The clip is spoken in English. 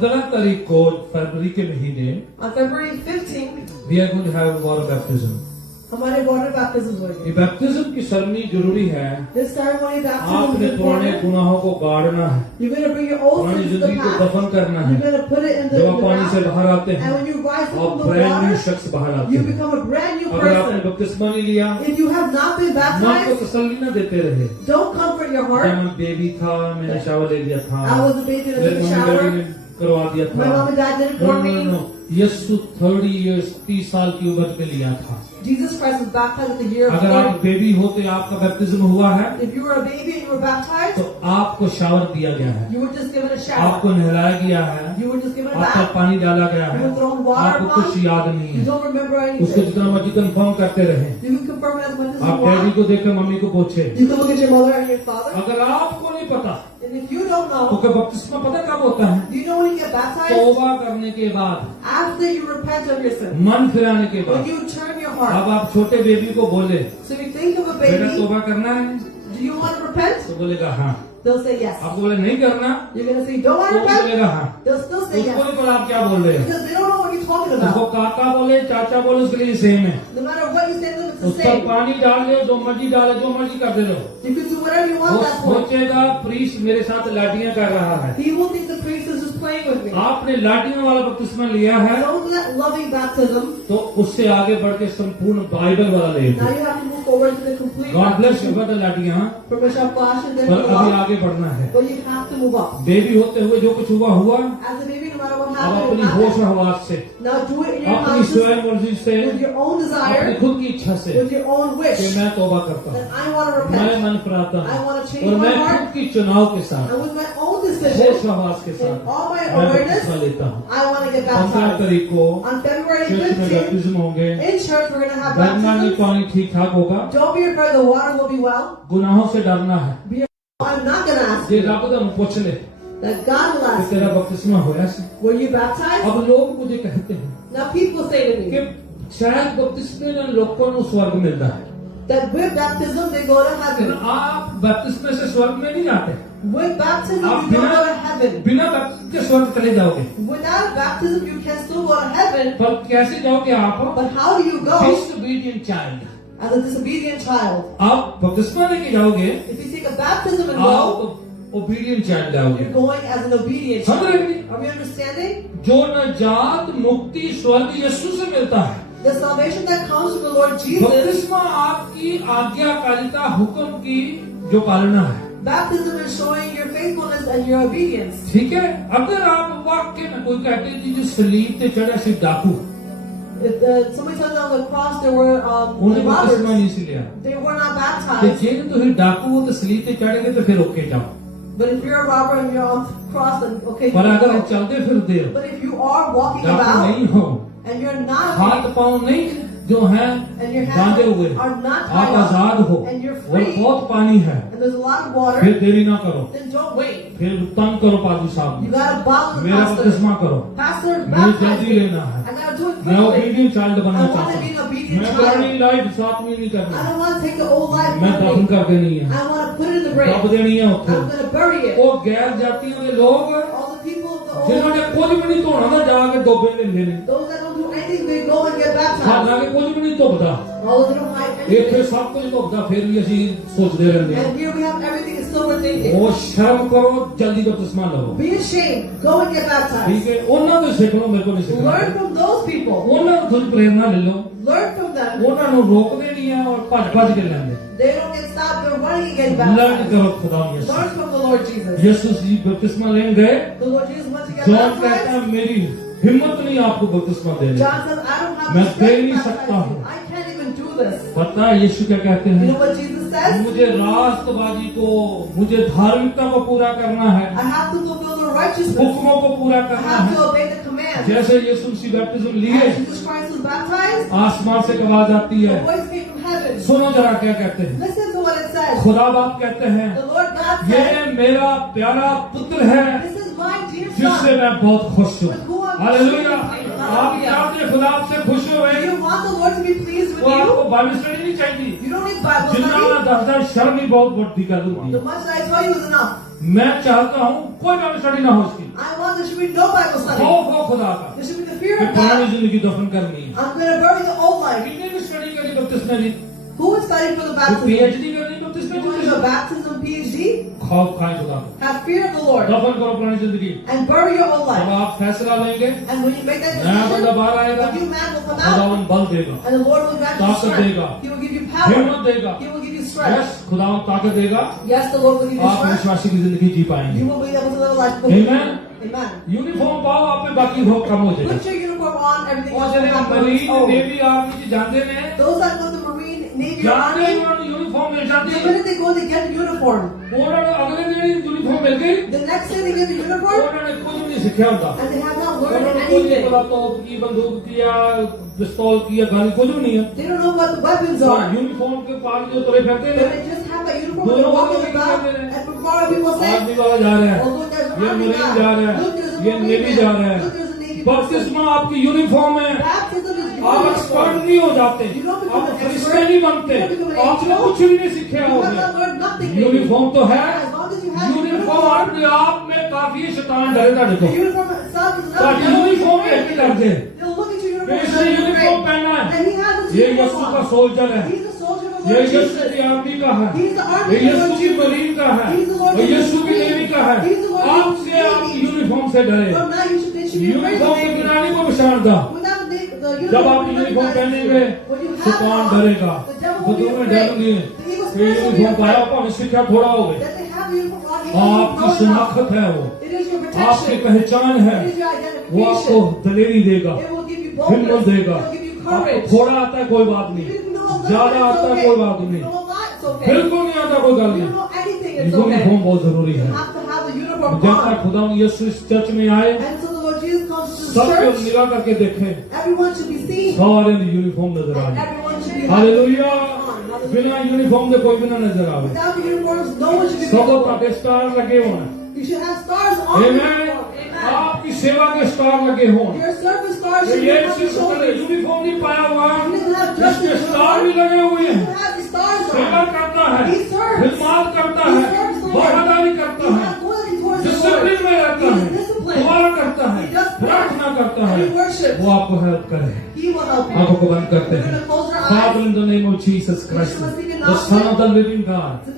15 तारीख को फरवरी के महीने On February 15th, we are going to have water baptism. हमारे वाटर बैप्टिज्म होंगे। ये बैप्टिज्म की सरनी जरूरी है। This ceremony baptism आपने is पुराने important. गुनाहों को गाड़ना है, You're going to bring your old पुरानी sins to the जिंदगी को past. दफन करना You're है। going to put it in the जब आप पानी से ground. बाहर आते And हैं when you rise और from the brand new water, शख्स बाहर आते you हैं। become a brand new अगर आपने person. बपतिस्मा नहीं लिया, If you have not been माँ को baptized, तसल्ली न देते रहे। don't comfort your जब heart. मैं बेबी था मैंने शावर ले लिया था, I was a baby in मेरे the मम्मी shower. डैडी ने करवा दिया था। My mom and dad did it for me. Yeshu 30 years 30 साल की उम्र में लिया था। Jesus Christ was baptized at the year of अगर आप 40. बेबी हो तो आपका बैप्टिज्म हुआ है If you were a baby and you were baptized, तो आपको शावर दिया गया है, you were just given a आपको shower. नहलाया गया है, You were just given a आपका bath. पानी डाला गया You है, were thrown water आपको कुछ upon. याद नहीं You है। don't remember उसको anything. जितना मर्जी कंफर्म करते रहे। You can confirm it as much as आप you डैडी want. को देखे मम्मी को पूछे। You can look at your mother and your father. अगर आपको नहीं पता And if you don't तो know, क्या बपतिस्मा पता कब होता है? do you know when you get baptized? तौबा करने के बाद, After you repent of your sin. मन फिराने के When बाद। you turn your अब heart. आप छोटे बेबी को बोले So if you think of a बेटा baby, तौबा करना है, do you want to repent? तो बोलेगा हाँ। They'll say yes. आपको बोले नहीं करना, You're going to say, don't want तो to repent? बोलेगा हाँ। They'll still say उसको yes. नहीं पता आप क्या बोल रहे हैं। Because they don't know what you're talking उसको about. काका बोले चाचा बोले उसके लिए सेम है। No matter what you say to them, it's the उस पर same. पानी डाल दो, जो मर्जी डाले, जो मर्जी करते रहो। You can do whatever you वो want that point. सोचेगा प्रीस्ट मेरे साथ लाठियां कर रहा है। He will think the priest is just playing with me. आपने लाठियां वाला बपतिस्मा लिया है Don't let loving baptism. तो उससे आगे बढ़ के संपूर्ण बाइबल वाला ले Now you have to move forward to the complete God bless baptism. You but लाठियां, Permission of caution, then पर move अभी up. आगे बढ़ना है। But you have to move up. Baby होते हुए जो कुछ हुआ हुआ, As a baby, no matter what अब happens, अपनी it होश happens. हवास से, Now do it in your अपनी conscience, स्वयं मर्जी से, with your own अपनी desire, खुद की इच्छा से with your own wish. कि मैं तौबा करता That हूँ, I want to मैं repent. मन फिराता I हूँ want to change और my मैं heart. खुद की चुनाव के साथ, And with my own होश decision, हवास के in साथ all my मैं awareness, बपतिस्मा लेता हूँ। I want to get 15 baptized. तारीख को On February चर्च में 15th, बैप्टिज्म होंगे। in church, we're going to have डरना नहीं, baptism. पानी ठीक ठाक होगा। Don't be afraid the water will be well. गुनाहों से डरना है। I'm not going to ask ये you रब तो पूछ ले कि that God will ask तेरा you, बपतिस्मा होया से। were you baptized? अब लोग मुझे कहते हैं Now people say to कि me शायद बपतिस्मे ने लोगों को स्वर्ग मिलता है, that with baptism they go to लेकिन heaven. आप बपतिस्मे से स्वर्ग में नहीं जाते। With baptism आप you don't go to heaven. बिना बपतिस्मे के स्वर्ग चले जाओगे। Without baptism you can still go to heaven. पर कैसे जाओगे आप? But how do you go disobedient child। as a disobedient child? आप बपतिस्मा लेके जाओगे, If you take a baptism and आप go, ओबीडियंट चाइल्ड जाओगे। you're going as an obedient समझ रहे child. हैं? Are we understanding? जो नजात मुक्ति स्वर्ग यीशु से मिलता है। The salvation that comes from the Lord Jesus, बपतिस्मा आपकी आज्ञाकारिता हुक्म की जो पालना है, baptism is showing your faithfulness and your obedience. ठीक है। अगर आप वाक्य में कोई कहते हैं जी सलीब पे चढ़ा से डाकू, If somebody tells you on the cross there were उन्हें बपतिस्मा robbers, नहीं से लिया they were not कि baptized. जे तो ही डाकू हो तो सलीब पे चढ़ेंगे तो फिर ओके जाओ, But if you're a robber and you're on the cross, then okay. you पर can अगर go. आप चलते फिरते हो, But if you are walking डाकू about नहीं हो, and you're not, हाथ पांव नहीं जो है and your बांधे hands हुए, are not आप tied up, आजाद हो and you're और free, बहुत पानी है, and there's a lot of water, फिर देरी ना करो, then don't wait. फिर तंग करो पादरी साहब, You gotta bother the मेरा pastor. बपतिस्मा करो, Pastor, मुझे baptize जल्दी me. लेना है, I gotta do it मैं quickly. ओबीडियंट चाइल्ड बनना I want चाहता to be an हूँ, obedient मैं child. पुरानी लाइफ साथ में नहीं I करना, don't want to take the old life मैं with दफन me. कर देनी है, I want to put it in the दब grave. देनी है उत्थे। I'm gonna bury it. वो गैर जाति वाले लोग All the people of the old, जिन्होंने कुछ भी नहीं धोना था जाके डोबे लेंदे ने, those that don't do anything, they go and get baptized. हालांकि कुछ भी नहीं धुपदा, All of them don't hide ਇੱਥੇ anything. ਸਭ ਕੁਝ ਧੁਪਦਾ, ਫਿਰ ਵੀ ਅਸੀਂ ਸੋਚਦੇ ਰਹਿੰਦੇ ਹਾਂ। And here we have everything, it's still we're thinking. ਉਹ ਸ਼ਰਮ ਕਰੋ, ਜਲਦੀ ਬਪਤਿਸਮਾ ਲਵੋ, Be ashamed. Go and get baptized. ਠੀਕ ਹੈ। ਉਹਨਾਂ ਤੋਂ ਸਿੱਖ ਲਓ, ਮੇਰੇ ਕੋਲ ਨਹੀਂ ਸਿੱਖਣਾ। Learn from those people. ਉਹਨਾਂ ਨੂੰ ਥੋੜੀ ਪ੍ਰੇਰਨਾ ਲੈ ਲਓ, Learn from them. ਉਹਨਾਂ ਨੂੰ ਰੋਕਦੇ ਨਹੀਂ ਆ ਔਰ ਭੱਜ ਭੱਜ ਕੇ ਲੈਂਦੇ। They don't get stopped. They're running against learn baptized. ਕਰੋ ਖੁਦਾ ਯਿਸੂ। Learn from the Lord Jesus. यीशु जी बपतिस्मा लेने गए, The Lord Jesus wants to get John कहता है baptized. मेरी हिम्मत नहीं आपको बपतिस्मा देने। John says, I don't have मैं the दे strength नहीं to सकता baptize हूँ। you. I can't even do this. पता है यीशु क्या कहते You हैं? know what Jesus says? मुझे रास्तबाजी को, मुझे धार्मिकता को पूरा करना है, I have to fulfill the righteousness. हुक्मों को पूरा I करना have है। to obey the command. जैसे यीशु मसीह बैप्टिज्म लिए, As Jesus Christ was baptized, आसमान से एक आवाज आती the है, voice came from heaven. सुनो जरा क्या कहते हैं। Listen to what it says. खुदा बाप कहते हैं, The Lord God ये said, मेरा प्यारा पुत्र है this is my dear जिससे son. मैं बहुत खुश हूँ। With whom I'm hallelujah. extremely pleased. आप चाहते हैं खुदा आपसे खुश हो Do you want the Lord to be pleased with वो आपको you? बाइबल स्टडी नहीं चाहिए You don't need Bible जितना study. दस शर्म ही बहुत बढ़ती कर दूंगी The much that I tell you is enough. मैं चाहता हूँ कोई बाइबल स्टडी ना हो उसकी I want there should be no Bible study. खौफ हो खुदा का There should be the fear कि of पुरानी God. जिंदगी दफन करनी है I'm going to bury the old life. कितने भी स्टडी करी बपतिस्मे ली Who is studying for the baptism? PhD करनी बपतिस्मे You want your baptism PhD? खौफ खाए खुदा को Have fear of the Lord दफन करो पुरानी जिंदगी and bury your old जब life. आप फैसला लेंगे And when you make that नया बंदा decision, बाहर आएगा a new man will come out खुदावन बल देगा and the Lord will grant you ताकत strength. देगा। He will give you power. हिम्मत देगा He will give you strength. Yes खुदावन ताकत देगा Yes, the Lord will give you आप strength. विश्वासी की जिंदगी जी You पाएंगे will be able to live a life fully. Amen. Amen. Uniform पाओ आप पे बाकी बहुत कम हो जाएगा Put your uniform on, everything और else will जब happen on its marine own. Navy army च जाते ने Those that go to the Marine, Navy, or जाते ही Army, उन्होंने यूनिफॉर्म मिल the जाती है minute they go, they get a uniform. उन्होंने अगले दिन ही यूनिफॉर्म मिल गई The next day they get a uniform, उन्होंने कुछ नहीं सीखा होता and they have not learned उन्होंने कुछ नहीं anything. पता तोप की बंदूक की या पिस्तौल की या गन कुछ भी नहीं है They don't know what the weapons और are. यूनिफॉर्म के पास जो तुले फिरते But हैं they just have that uniform, दोनों they walk को in the लेके back, जाते हैं। and before people say, army वाला जा रहा है oh, look, there's an ये army मरीन guy. जा रहा Look, है there's a ये Marine नेवी man. जा रहा Look, है there's a Navy person. बपतिस्मा आपकी यूनिफॉर्म है Baptism is आप एक्सपर्ट uniform. नहीं हो जाते You don't become आप an फरिश्ते expert. नहीं बनते You don't become an आपने angel. कुछ भी नहीं सीखे You have होगे not learned nothing. maybe. Uniform तो है As long as you have the uniform uniform, अपने आप में काफी है शैतान डरे ਤੁਹਾਡੇ the ਤੋਂ uniform itself is ਤੁਹਾਡੀ enough. यूनिफॉर्म देख के डरते They'll look at your कि uniform इसने and यूनिफॉर्म say, पहना है and he has his ये uniform यीशु का on. सोल्जर है He's a soldier of the ये Lord यीशु Jesus. की आर्मी का है He's the army ये of the यीशु Lord की Jesus. मरीन का है He's the Lord ये of यीशु की the नेवी का है He's the Lord of आपसे the आप Navy. यूनिफॉर्म से डरे From now you should be afraid of uniform the के Navy. गिराने को पछाड़ता Without the uniform, जब आप you यूनिफॉर्म recognize पहनेंगे it. When you have शैतान it on, डरेगा the devil will be बदू में afraid. डरेंगे The evil कि spirits will be यूनिफॉर्म पाया afraid. भावे सीखा थोड़ा हो गए That they have the uniform on, even if आपकी you know enough. शनाख्त है वो It is your आपकी protection. पहचान है It is your वो आपको identification. दलेरी देगा It will give you हिम्मत boldness. It देगा will give you आपको courage. थोड़ा आता है कोई बात Even नहीं if you know a little, ज्यादा it's आता है okay. कोई बात If नहीं you know a lot, it's okay. बिल्कुल नहीं आता कोई गल If you नहीं don't know anything, it's uniform okay. बहुत जरूरी You है have to have the uniform जब तक on. खुदा यीशु इस चर्च में आए And so the Lord Jesus comes to the सबको church. निगाह करके देखे Everyone should be seen. सारे दी यूनिफॉर्म नजर आ And जाए everyone should be hallelujah on. बिना यूनिफॉर्म के कोई भी ना नजर आवे Without the uniforms, no one should be सबको visible. ताके स्टार लगे हों You should have stars on the amen uniform. Amen. आपकी सेवा के स्टार लगे हों Your service stars should be ये on your सिर्फ shoulders. यूनिफॉर्म नहीं पाया हुआ You didn't have just इसके the स्टार भी uniform. लगे हुए You हैं have the stars सेवा on. करता है He serves. खिदमत करता He है serves the Lord. वफादारी करता He है has loyalty towards the Lord. Discipline में रहता He है is disciplined. दुआ करता है He does pray. प्रार्थना करता And है he worships. वो आपको हेल्प करे He will help you. आंखों को बंद करते We're हैं going to close our eyes. Father in the name of Jesus Christ the Son of the living God